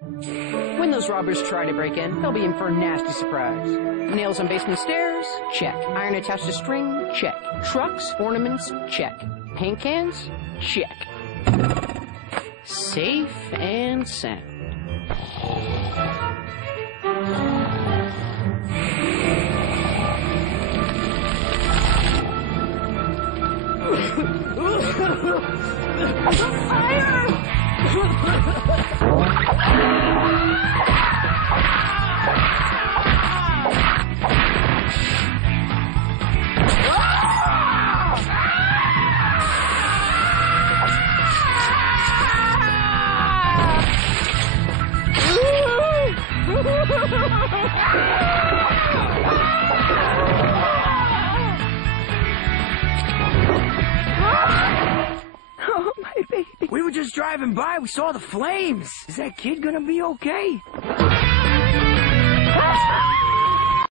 When those robbers try to break in, they'll be in for a nasty surprise. Nails on basement stairs? Check. Iron attached to string? Check. Trucks? Ornaments? Check. Paint cans? Check. Safe and sound. Oh, my baby. We were just driving by. We saw the flames. Is that kid gonna be okay?